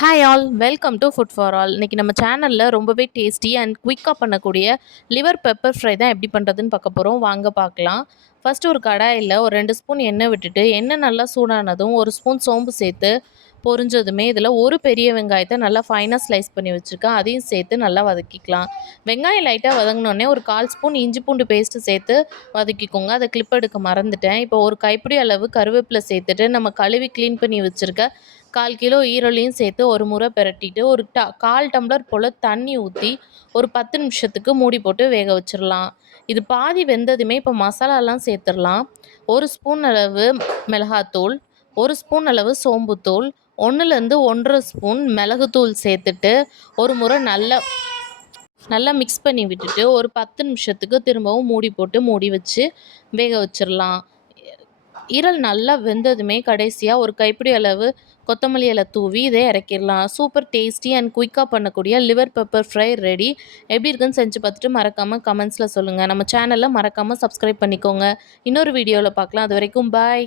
Hi all welcome to food for all இன்றைக்கி நம்ம சேனலில் ரொம்பவே டேஸ்டி அண்ட் குயிக்காக பண்ணக்கூடிய லிவர் பெப்பர் ஃப்ரை தான் எப்படி பண்ணுறதுன்னு பார்க்க போகிறோம் வாங்க பார்க்கலாம். ஃபஸ்ட்டு ஒரு கடாயில் ஒரு ரெண்டு ஸ்பூன் எண்ணெய் விட்டுட்டு எண்ணெய் நல்லா சூடானதும் ஒரு ஸ்பூன் சோம்பு சேர்த்து பொரிஞ்சதுமே இதில் ஒரு பெரிய வெங்காயத்தை நல்லா ஃபைனாக ஸ்லைஸ் பண்ணி வச்சுருக்கேன். அதையும் சேர்த்து நல்லா வதக்கிக்கலாம். வெங்காயம் லைட்டாக வதங்கினோடனே ஒரு கால் ஸ்பூன் இஞ்சி பூண்டு பேஸ்ட்டு சேர்த்து வதக்கிக்கோங்க. அதை கிளிப் எடுக்க மறந்துட்டேன். இப்போ ஒரு கைப்பிடி அளவு கருவேப்பிலை சேர்த்துட்டு நம்ம கழுவி க்ளீன் பண்ணி வச்சுருக்க கால் கிலோ ஈரலையும் சேர்த்து ஒரு முறை பெரட்டிட்டு ஒரு ட கால் டம்ளர் போல் தண்ணி ஊற்றி ஒரு பத்து நிமிஷத்துக்கு மூடி போட்டு வேக வச்சிடலாம் இது பாதி வெந்ததுமே இப்போ மசாலாலாம் சேர்த்துடலாம் ஒரு ஸ்பூன் அளவு மிளகாத்தூள் ஒரு ஸ்பூன் அளவு சோம்புத்தூள் ஒன்றுலேருந்து ஒன்றரை ஸ்பூன் மிளகுத்தூள் சேர்த்துட்டு ஒரு முறை நல்லா நல்லா மிக்ஸ் பண்ணி விட்டுட்டு ஒரு பத்து நிமிஷத்துக்கு திரும்பவும் மூடி போட்டு மூடி வச்சு வேக வச்சிடலாம் ஈரல் நல்லா வெந்ததுமே கடைசியாக ஒரு கைப்பிடி அளவு கொத்தமல்லி இலை தூவி இதை இறக்கிடலாம் சூப்பர் டேஸ்டி அண்ட் குயிக்காக பண்ணக்கூடிய லிவர் பெப்பர் ஃப்ரை ரெடி எப்படி இருக்குன்னு செஞ்சு பார்த்துட்டு மறக்காமல் கமெண்ட்ஸில் சொல்லுங்கள் நம்ம சேனலில் மறக்காமல் சப்ஸ்கிரைப் பண்ணிக்கோங்க. இன்னொரு வீடியோவில் பார்க்கலாம். அது வரைக்கும் பாய்